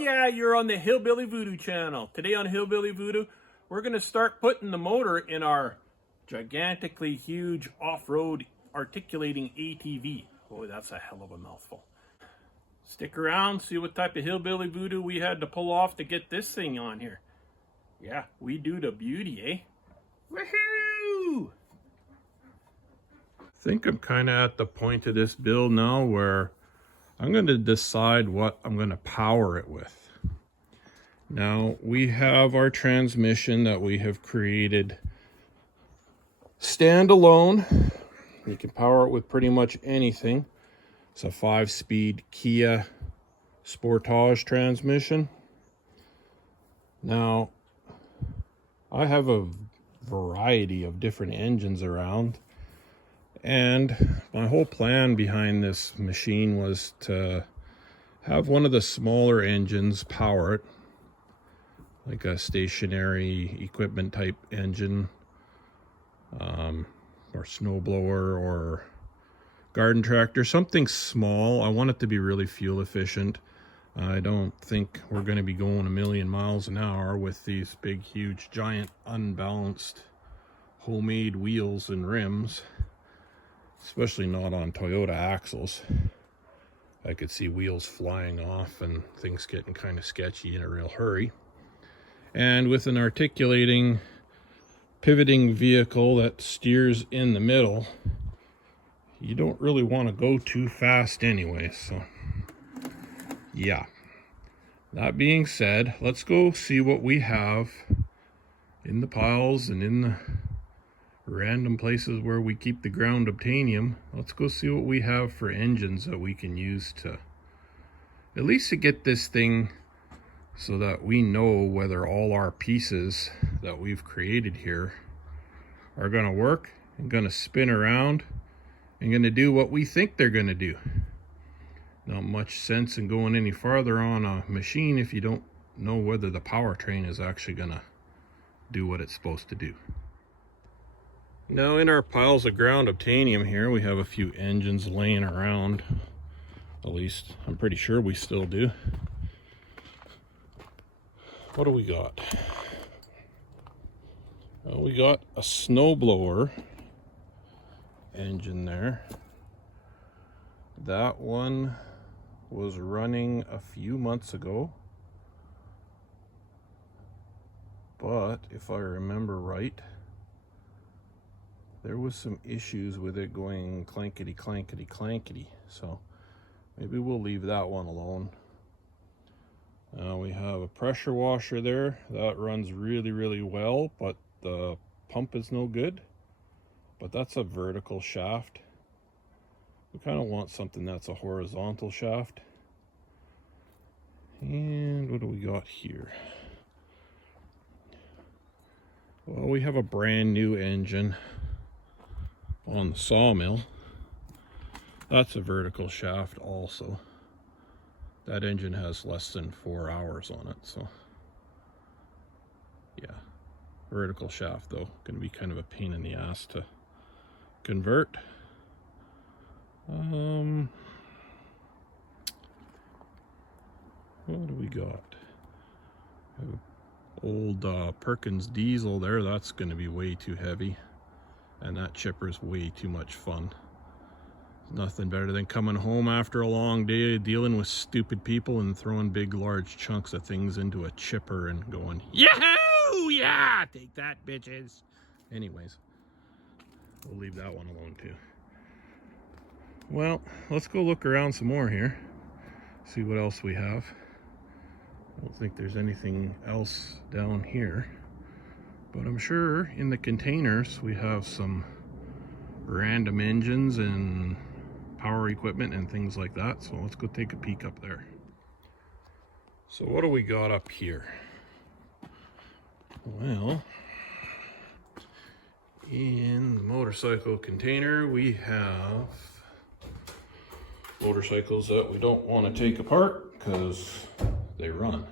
Yeah, you're on the Hillbilly Voodoo channel. Today on Hillbilly Voodoo, we're going to start putting the motor in our gigantically huge off-road articulating ATV. Oh, that's a hell of a mouthful. Stick around, see what type of Hillbilly Voodoo we had to pull off to get this thing on here. Yeah, we do the beauty, eh? Woohoo! I think I'm kind of at the point of this build now where I'm going to decide what I'm going to power it with. Now, we have our transmission that we have created standalone. You can power it with pretty much anything. It's a 5-speed Kia Sportage transmission. Now, I have a variety of different engines around, and my whole plan behind this machine was to have one of the smaller engines power it, like a stationary equipment type engine, or snowblower or garden tractor, something small. I want it to be really fuel efficient. I don't think we're going to be going a million miles an hour with these big, huge, giant, unbalanced, homemade wheels and rims, especially not on Toyota axles. I could see wheels flying off and things getting kind of sketchy in a real hurry. And with an articulating, pivoting vehicle that steers in the middle, you don't really want to go too fast anyway. So yeah, that being said, let's go see what we have in the piles and in the random places where we keep the ground obtainium. Let's go see what we have for engines that we can use to at least to get this thing so that we know whether all our pieces that we've created here are going to work and going to spin around and going to do what we think they're going to do. Not much sense in going any farther on a machine if you don't know whether the powertrain is actually going to do what it's supposed to do. Now, in our piles of ground obtainium here, we have a few engines laying around. At least I'm pretty sure we still do. What do we got? Well, we got a snowblower engine there. That one was running a few months ago, but if I remember right, there was some issues with it going clankety clankety clankety, so maybe we'll leave that one alone. We have a pressure washer there that runs really well, but the pump is no good. But that's a vertical shaft. We kind of want something that's a horizontal shaft. And what do we got here? Well, we have a brand new engine on the sawmill. That's a vertical shaft also. That engine has less than 4 hours on it, so yeah. Vertical shaft though, going to be kind of a pain in the ass to convert. What do we got? Old Perkins diesel there. That's going to be way too heavy, and that chipper's way too much fun. Nothing better than coming home after a long day dealing with stupid people and throwing big large chunks of things into a chipper and going, yahoo! Yeah, take that, bitches. Anyways, we'll leave that one alone too. Well, let's go look around some more here, see what else we have. I don't think there's anything else down here, but I'm sure in the containers we have some random engines and power equipment and things like that. So let's go take a peek up there. So what do we got up here? Well, in the motorcycle container we have motorcycles that we don't want to take apart because they run.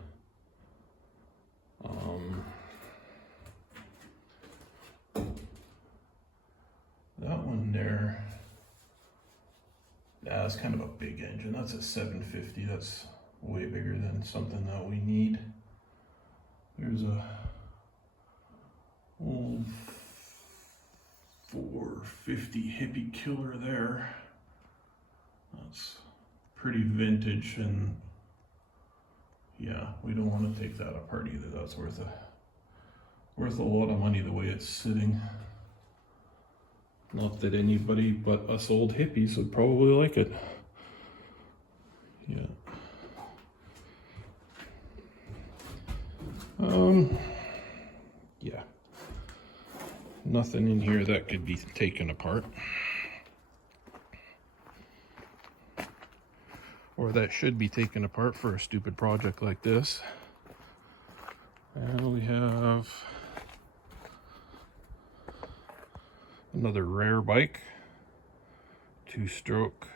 That one there, yeah, that's kind of a big engine. That's a 750. That's way bigger than something that we need. There's a old 450 hippie killer there. That's pretty vintage, and yeah, we don't want to take that apart either. That's worth a lot of money the way it's sitting. Not that anybody but us old hippies would probably like it. Yeah. Yeah. Nothing in here that could be taken apart. Or that should be taken apart for a stupid project like this. And we have another rare bike, 2-stroke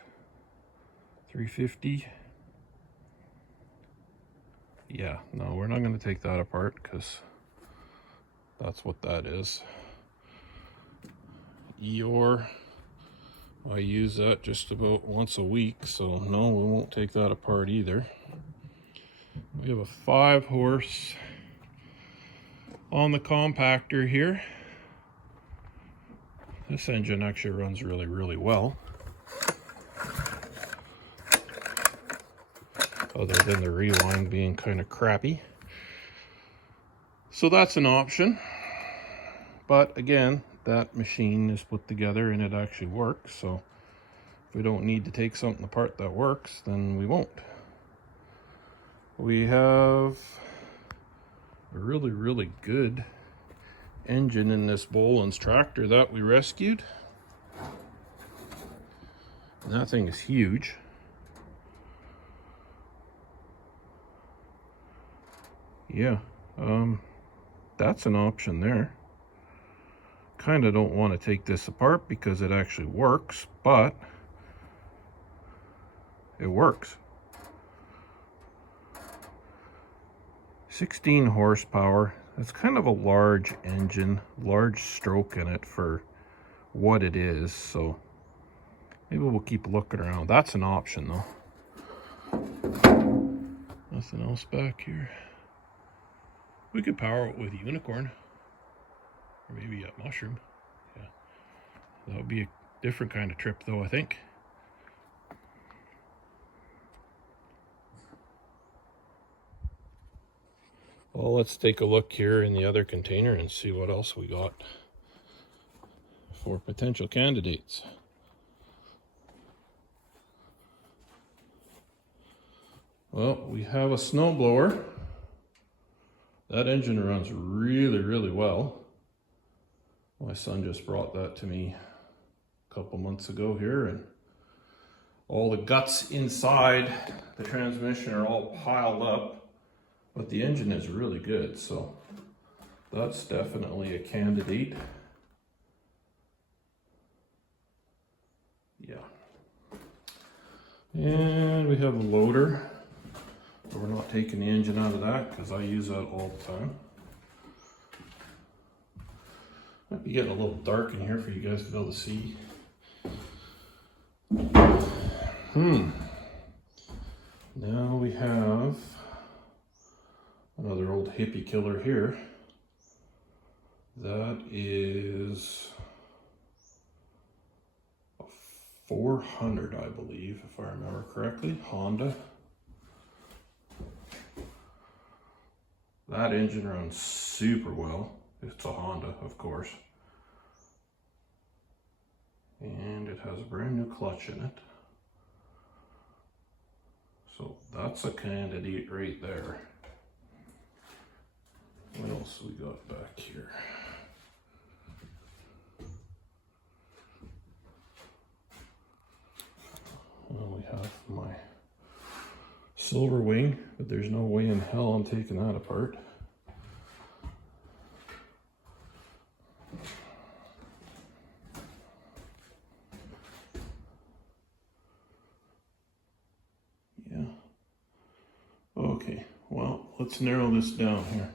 350. Yeah, no, we're not going to take that apart because that's what that is. Eeyore, I use that just about once a week, so no, we won't take that apart either. We have a 5-horse on the compactor here. This engine actually runs really, really well. Other than the rewind being kind of crappy. So that's an option. But again, that machine is put together and it actually works. So if we don't need to take something apart that works, then we won't. We have a really, really good engine in this Boland's tractor that we rescued. And that thing is huge. Yeah, that's an option there. Kind of don't want to take this apart because it actually works, but it works. 16 horsepower. It's kind of a large engine, large stroke in it for what it is, so maybe we'll keep looking around. That's an option though. Nothing else back here. We could power it with unicorn, or maybe a mushroom. Yeah, that would be a different kind of trip though, I think. Well, let's take a look here in the other container and see what else we got for potential candidates. Well, we have a snowblower. That engine runs really, really well. My son just brought that to me a couple months ago here, and all the guts inside the transmission are all piled up, but the engine is really good, so that's definitely a candidate. Yeah. And we have a loader. We're not taking the engine out of that because I use that all the time. Might be getting a little dark in here for you guys to be able to see. Now we have another old hippie killer here. That is a 400, I believe, if I remember correctly, Honda. That engine runs super well. It's a Honda, of course. And it has a brand new clutch in it. So that's a candidate right there. What else we got back here? Well, we have my silver wing, but there's no way in hell I'm taking that apart. Yeah. Okay, well, let's narrow this down here.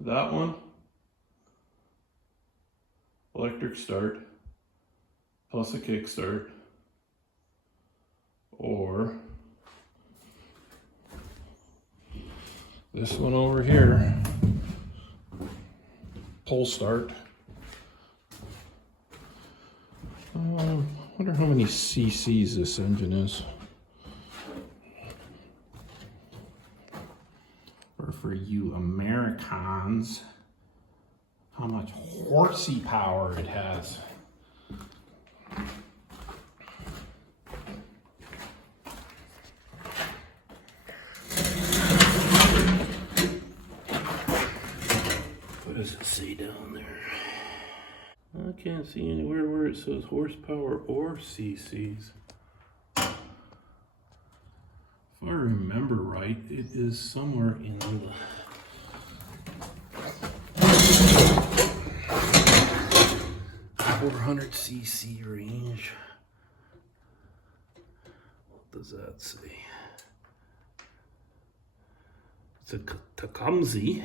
That one, electric start, plus a kickstart, or This one over here, pull start. I wonder how many cc's this engine is. Or for you Americans, how much horsey power it has. What does it say down there? I can't see anywhere where it says horsepower or cc's. If I remember right, it is somewhere in the 400 cc range. What does that say? It's a Tecumseh.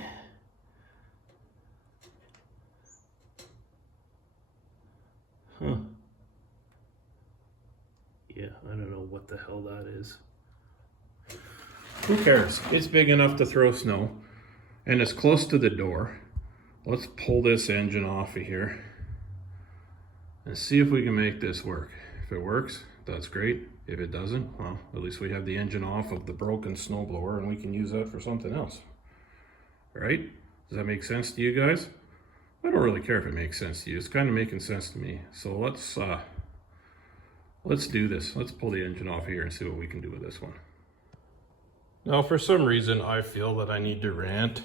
Huh. Yeah, I don't know what the hell that is. Who cares? It's big enough to throw snow, and it's close to the door. Let's pull this engine off of here and see if we can make this work. If it works, that's great. If it doesn't, well, at least we have the engine off of the broken snowblower and we can use that for something else. All right? Does that make sense to you guys? I don't really care if it makes sense to you. It's kind of making sense to me. So let's do this. Let's pull the engine off here and see what we can do with this one. Now, for some reason, I feel that I need to rant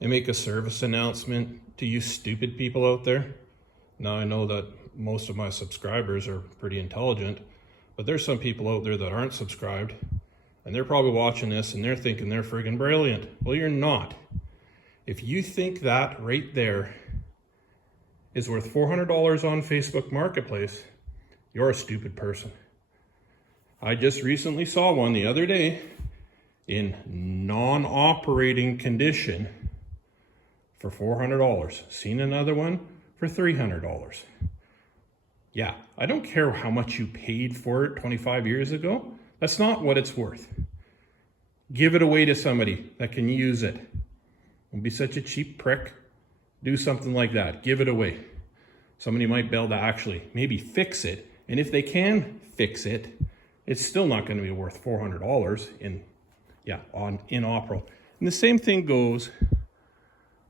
and make a service announcement to you stupid people out there. Now, I know that most of my subscribers are pretty intelligent, but there's some people out there that aren't subscribed, and they're probably watching this and they're thinking they're friggin' brilliant. Well, you're not. If you think that right there is worth $400 on Facebook Marketplace, you're a stupid person. I just recently saw one the other day in non-operating condition for $400. Seen another one for $300. Yeah, I don't care how much you paid for it 25 years ago. That's not what it's worth. Give it away to somebody that can use it. Don't be such a cheap prick. Do something like that. Give it away. Somebody might be able to actually maybe fix it. And if they can fix it, it's still not going to be worth $400 inoperable. And the same thing goes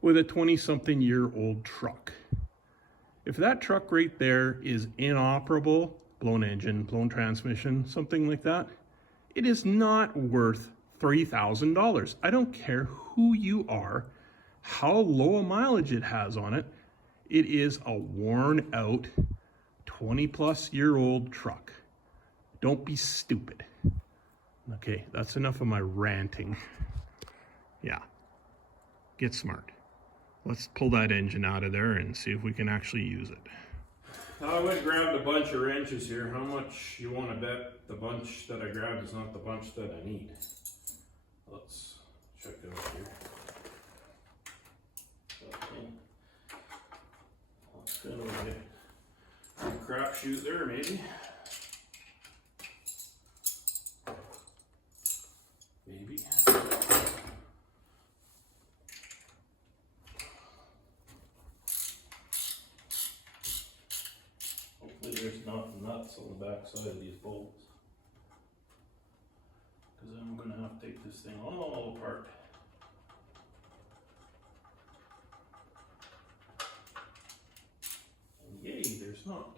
with a 20-something-year-old truck. If that truck right there is inoperable, blown engine, blown transmission, something like that, it is not worth $3,000. I don't care who you are, how low a mileage it has on it. It is a worn out 20-plus-year-old truck. Don't be stupid. Okay, that's enough of my ranting. Yeah, get smart. Let's pull that engine out of there and see if we can actually use it. I went and grabbed a bunch of wrenches here. How much you want to bet the bunch that I grabbed is not the bunch that I need? Let's check it out here. Okay. That's kind of a crapshoot there, maybe. Maybe. Hopefully there's not nuts on the back side of these bolts, because I'm going to have to take this thing all apart. And yay, there's not.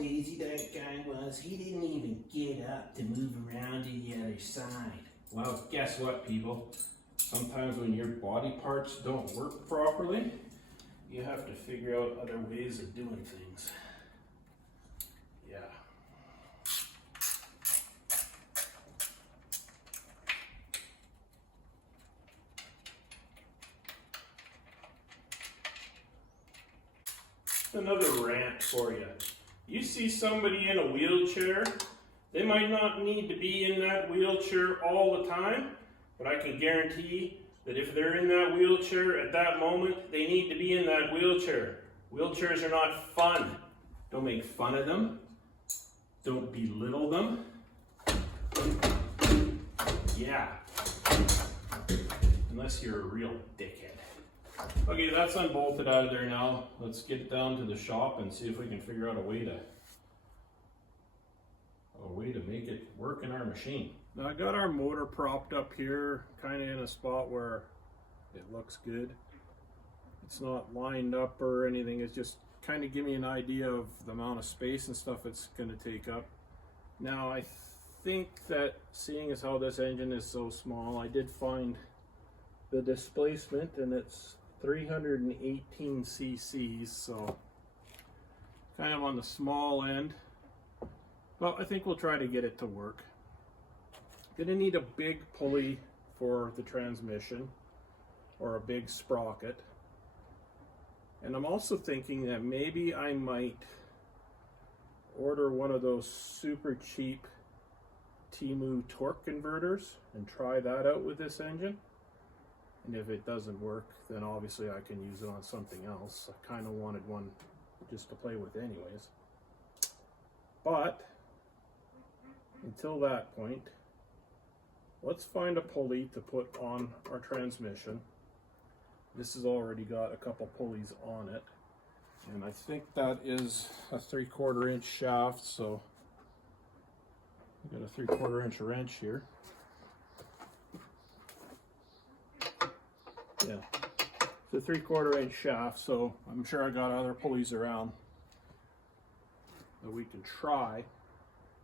lazy that guy was. He didn't even get up to move around to the other side. Well, guess what, people? Sometimes when your body parts don't work properly, you have to figure out other ways of doing things. Yeah. Another rant for you. You see somebody in a wheelchair, they might not need to be in that wheelchair all the time, but I can guarantee that if they're in that wheelchair at that moment, they need to be in that wheelchair. Wheelchairs are not fun. Don't make fun of them. Don't belittle them. Yeah. Unless you're a real dickhead. Okay, that's unbolted out of there now. Let's get down to the shop and see if we can figure out a way to make it work in our machine. Now I got our motor propped up here, kind of in a spot where it looks good. It's not lined up or anything. It's just kind of give me an idea of the amount of space and stuff it's going to take up. Now I think that seeing as how this engine is so small, I did find the displacement, and it's 318 cc's, so kind of on the small end. Well, I think we'll try to get it to work. Gonna need a big pulley for the transmission, or a big sprocket. And I'm also thinking that maybe I might order one of those super cheap Temu torque converters and try that out with this engine. And if it doesn't work, then obviously I can use it on something else. I kind of wanted one just to play with anyways. But until that point, let's find a pulley to put on our transmission. This has already got a couple pulleys on it, and I think that is a 3/4 inch shaft, so I've got a 3/4 inch wrench here. Yeah, it's a 3/4 inch shaft, so I'm sure I got other pulleys around that we can try.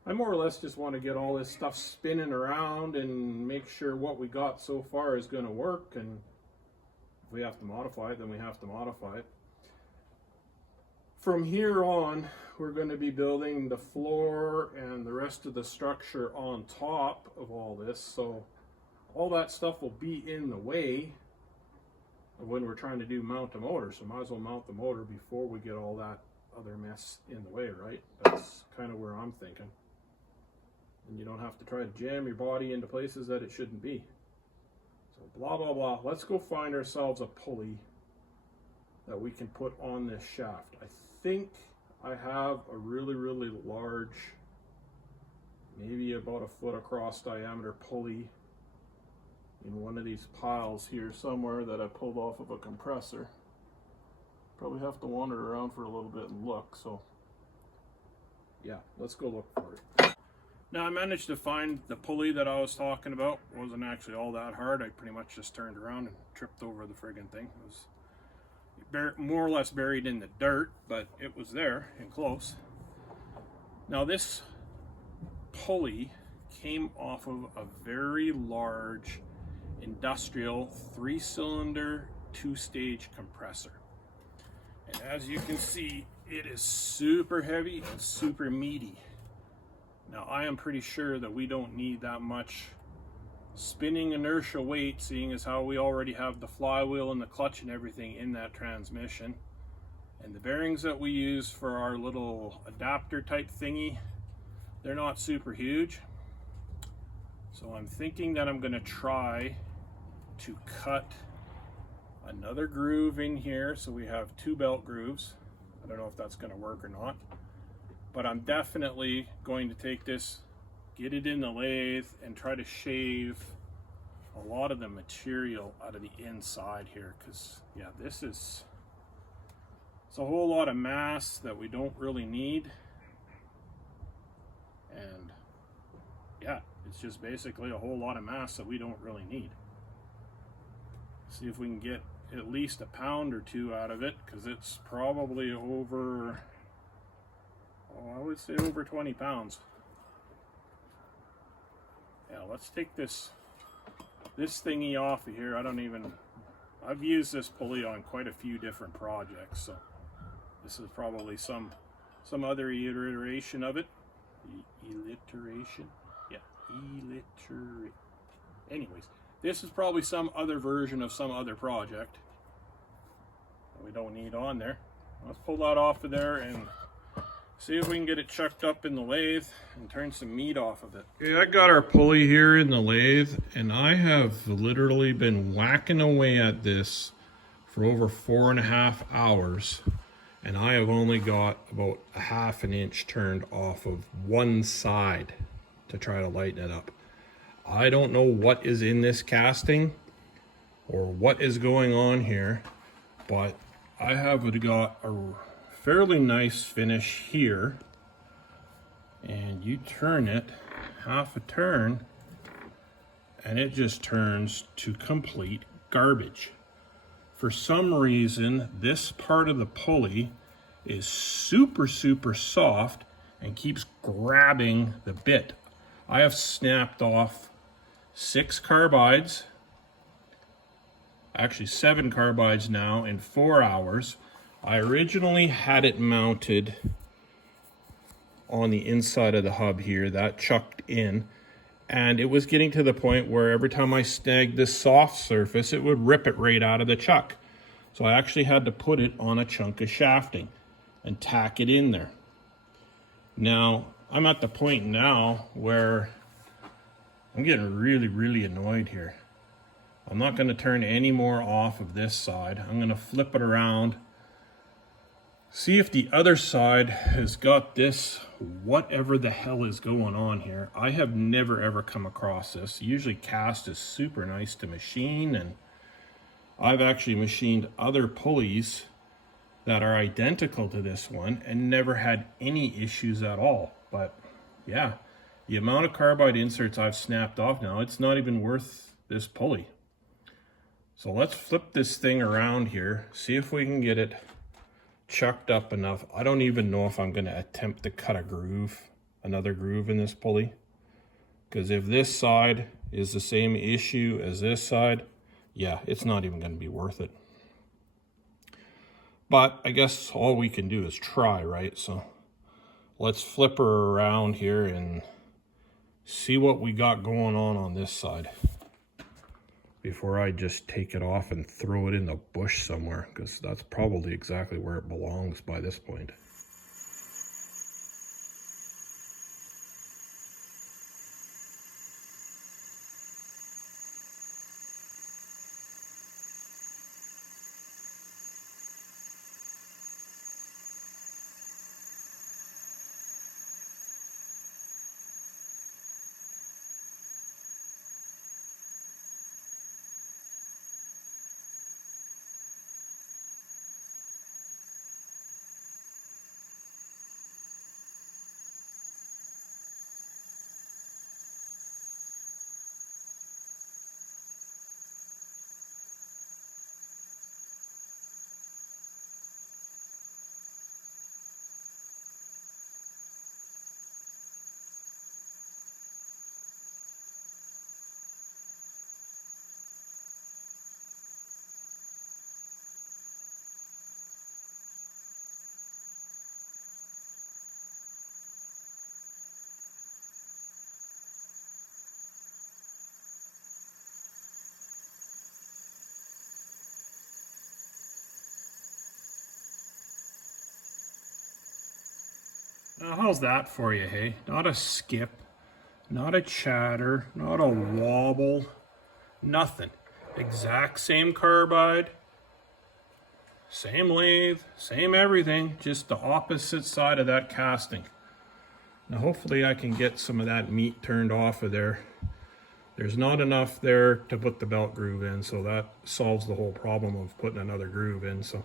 I more or less just want to get all this stuff spinning around and make sure what we got so far is going to work, and if we have to modify it, then we have to modify it. From here on, we're going to be building the floor and the rest of the structure on top of all this, so all that stuff will be in the way of when we're trying to mount a motor, so might as well mount the motor before we get all that other mess in the way, right? That's kind of where I'm thinking. And you don't have to try to jam your body into places that it shouldn't be. So blah, blah, blah. Let's go find ourselves a pulley that we can put on this shaft. I think I have a really, really large, maybe about a foot across diameter pulley in one of these piles here somewhere that I pulled off of a compressor. Probably have to wander around for a little bit and look, so yeah, let's go look for it. Now I managed to find the pulley that I was talking about. It wasn't actually all that hard. I pretty much just turned around and tripped over the friggin' thing. It was more or less buried in the dirt, but it was there and close. Now this pulley came off of a very large industrial 3-cylinder 2-stage compressor. And as you can see, it is super heavy and super meaty. Now I am pretty sure that we don't need that much spinning inertia weight, seeing as how we already have the flywheel and the clutch and everything in that transmission. And the bearings that we use for our little adapter type thingy, they're not super huge. So I'm thinking that I'm going to try to cut another groove in here, so we have 2 belt grooves. I don't know if that's going to work or not, but I'm definitely going to take this, get it in the lathe, and try to shave a lot of the material out of the inside here, because yeah, it's a whole lot of mass that we don't really need. And yeah, it's just basically a whole lot of mass that we don't really need. See if we can get at least a pound or 2 out of it, because it's probably over I would say over 20 pounds. Yeah, let's take this thingy off of here. I've used this pulley on quite a few different projects, so this is probably some other iteration of it. Alliteration? Yeah, anyways, this is probably some other version of some other project that we don't need on there. Let's pull that off of there and see if we can get it chucked up in the lathe and turn some meat off of it. Okay, I got our pulley here in the lathe, and I have literally been whacking away at this for over 4.5 hours, and I have only got about a 1/2 inch turned off of one side to try to lighten it up. I don't know what is in this casting or what is going on here, but I have got a fairly nice finish here, and you turn it 1/2 turn and it just turns to complete garbage. For some reason, this part of the pulley is super soft and keeps grabbing the bit. I have snapped off 6 carbides, actually 7 carbides now in 4 hours. I originally had it mounted on the inside of the hub here, that chucked in, and it was getting to the point where every time I snagged this soft surface, it would rip it right out of the chuck. So I actually had to put it on a chunk of shafting and tack it in there. Now, I'm at the point now where I'm getting really annoyed here. I'm not going to turn any more off of this side. I'm going to flip it around, see if the other side has got this, whatever the hell is going on here. I have never ever come across this. Usually cast is super nice to machine, and I've actually machined other pulleys that are identical to this one and never had any issues at all. But yeah, the amount of carbide inserts I've snapped off now, it's not even worth this pulley. So let's flip this thing around here, see if we can get it chucked up enough. I don't even know if I'm going to attempt to cut a groove, another groove in this pulley, because if this side is the same issue as this side, yeah, it's not even going to be worth it. But I guess all we can do is try, right? So let's flip her around here and see what we got going on this side before I just take it off and throw it in the bush somewhere, because that's probably exactly where it belongs by this point. Now, how's that for you, hey? Not a skip, not a chatter, not a wobble, nothing. Exact same carbide, same lathe, same everything, just the opposite side of that casting. Now, hopefully I can get some of that meat turned off of there. There's not enough there to put the belt groove in, so that solves the whole problem of putting another groove in. So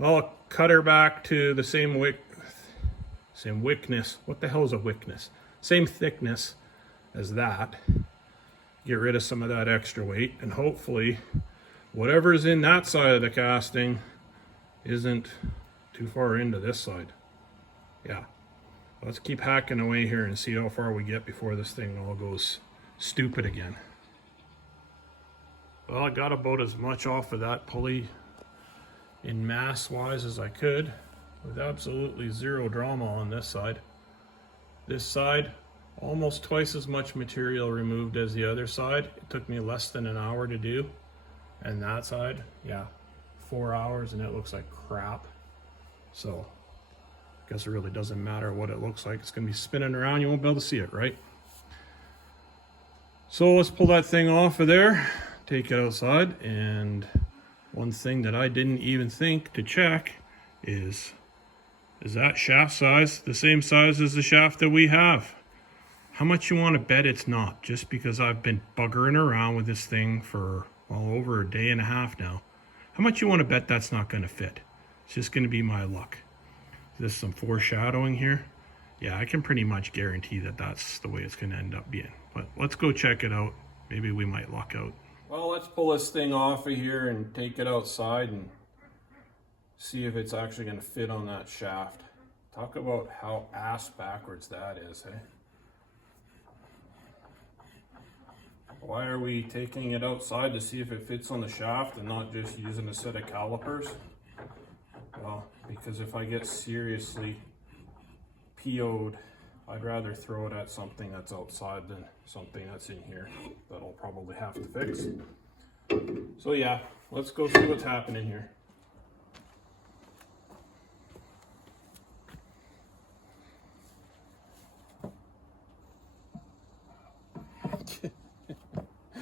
I'll cut her back to the same wickness. What the hell is a wickness? Same thickness as that. Get rid of some of that extra weight, and hopefully whatever's in that side of the casting isn't too far into this side. Yeah, Let's keep hacking away here and see how far we get before this thing all goes stupid again. Well, I got about as much off of that pulley in mass wise as I could, with absolutely zero drama on this side. This side, almost twice as much material removed as the other side. It took me less than an hour to do. And that side, yeah, 4 hours, and it looks like crap. So I guess it really doesn't matter what it looks like. It's gonna be spinning around, you won't be able to see it, right? So let's pull that thing off of there, take it outside, and one thing that I didn't even think to check is that shaft size the same size as the shaft that we have? How much you want to bet it's not, just because I've been buggering around with this thing for, well, over a day and a half now. How much you want to bet that's not going to fit? It's just going to be my luck. Is this some foreshadowing here? Yeah, I can pretty much guarantee that that's the way it's going to end up being. But let's go check it out. Maybe we might luck out. Well, let's pull this thing off of here and take it outside and see if it's actually going to fit on that shaft. Talk about how ass backwards that is, eh? Why are we taking it outside to see if it fits on the shaft and not just using a set of calipers? Well, because if I get seriously PO'd, I'd rather throw it at something that's outside than something that's in here that I'll probably have to fix. So yeah, let's go see what's happening here.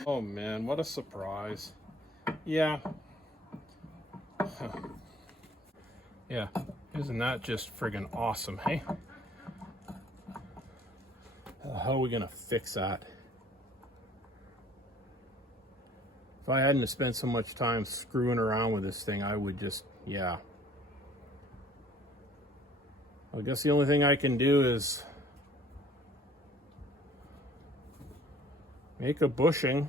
Oh man, what a surprise. Yeah. Yeah, isn't that just friggin' awesome, hey? How are we gonna fix that? If I hadn't spent so much time screwing around with this thing, I would just, yeah. I guess the only thing I can do is make a bushing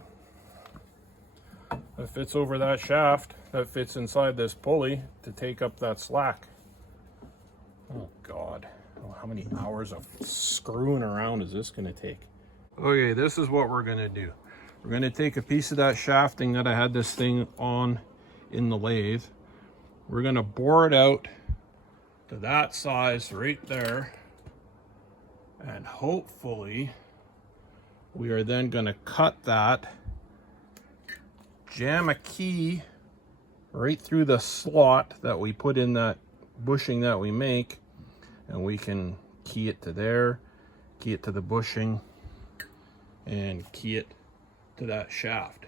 that fits over that shaft, that fits inside this pulley to take up that slack. Oh God, oh, how many hours of screwing around is this gonna take? Okay, this is what we're gonna do. We're gonna take a piece of that shafting that I had this thing on in the lathe. We're gonna bore it out to that size right there. And hopefully we are then gonna cut that, jam a key right through the slot that we put in that bushing that we make, and we can key it to there, key it to the bushing, and key it to that shaft.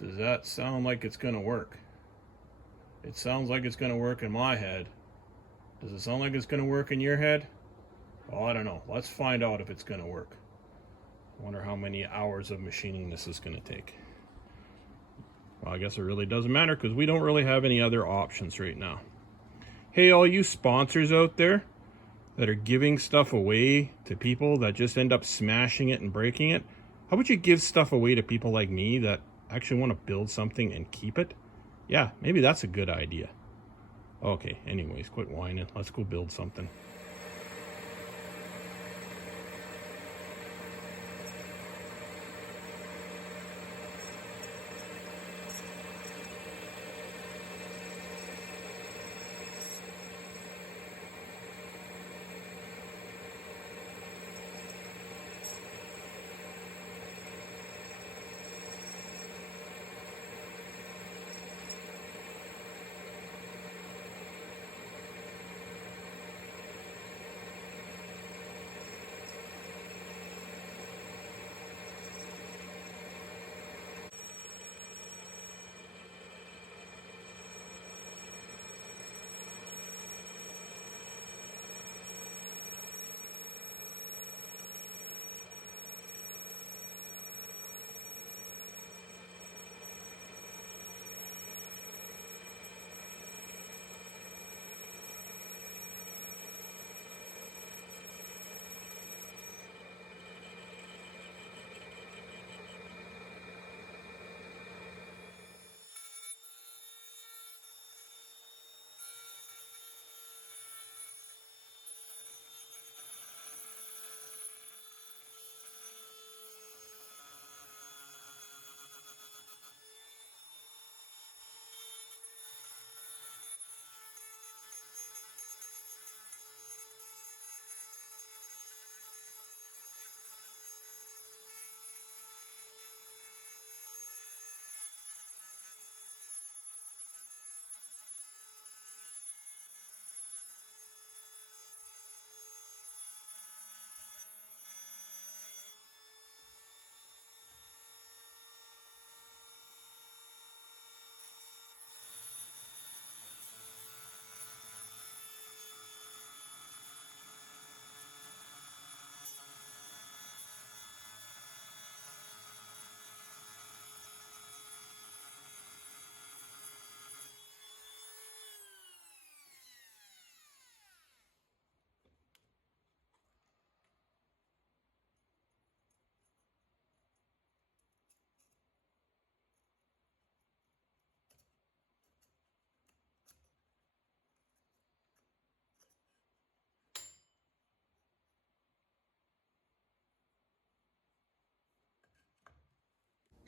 Does that sound like it's gonna work? It sounds like it's gonna work in my head. Does it sound like it's gonna work in your head? Well, I don't know. Let's find out if it's gonna work. I wonder how many hours of machining this is gonna take. Well, I guess it really doesn't matter because we don't really have any other options right now. Hey, all you sponsors out there that are giving stuff away to people that just end up smashing it and breaking it, how about you give stuff away to people like me that actually want to build something and keep it? Yeah, maybe that's a good idea. Okay, anyways, quit whining. Let's go build something.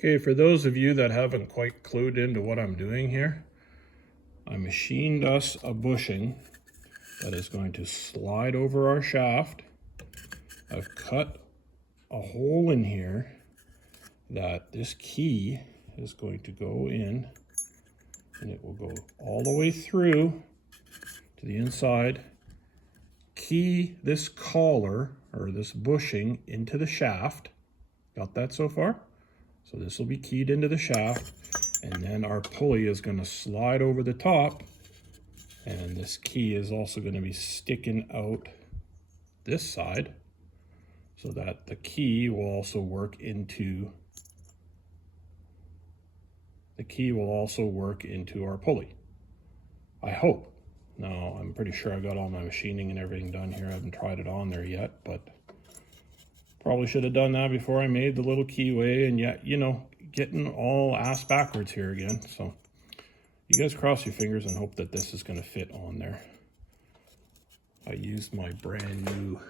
Okay, for those of you that haven't quite clued into what I'm doing here, I machined us a bushing that is going to slide over our shaft. I've cut a hole in here that this key is going to go in, and it will go all the way through to the inside. Key this collar or this bushing into the shaft. Got that so far? So this will be keyed into the shaft, and then our pulley is going to slide over the top, and this key is also going to be sticking out this side so that the key will also work into our pulley. I hope. Now, I'm pretty sure I got all my machining and everything done here. I haven't tried it on there yet, but probably should have done that before I made the little keyway, and yet, you know, getting all ass backwards here again. So you guys cross your fingers and hope that this is going to fit on there. I used my brand new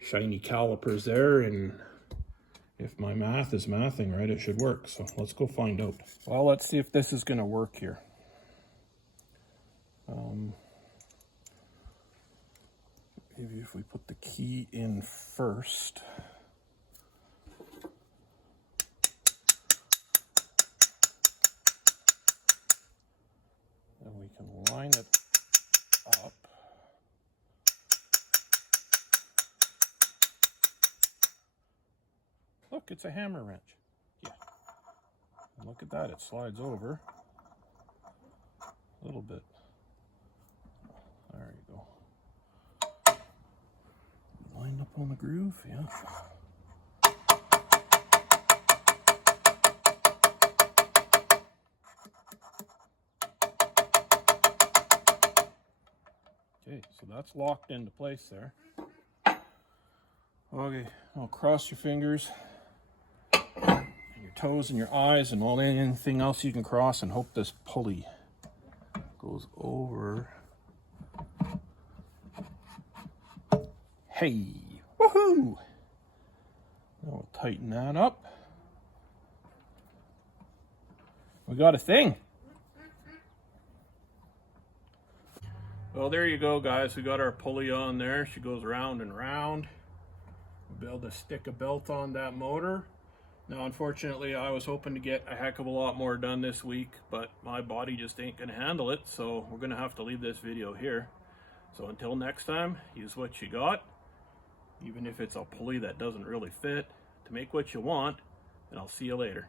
shiny calipers there, and if my math is mathing right, it should work. So let's go find out. Well, let's see if this is going to work here. Maybe if we put the key in first. Then we can line it up. Look, it's a hammer wrench. Yeah. And look at that, it slides over a little bit. There you go. Lined up on the groove, yeah. Okay, so that's locked into place there. Okay, I'll cross your fingers and your toes and your eyes and anything else you can cross, and hope this pulley goes over. Hey, woohoo! Now we'll tighten that up. We got a thing. Well, there you go, guys. We got our pulley on there. She goes round and round. We'll be able to stick a belt on that motor. Now, unfortunately, I was hoping to get a heck of a lot more done this week, but my body just ain't gonna handle it, so we're gonna have to leave this video here. So until next time, use what you got, even if it's a pulley that doesn't really fit, to make what you want, and I'll see you later.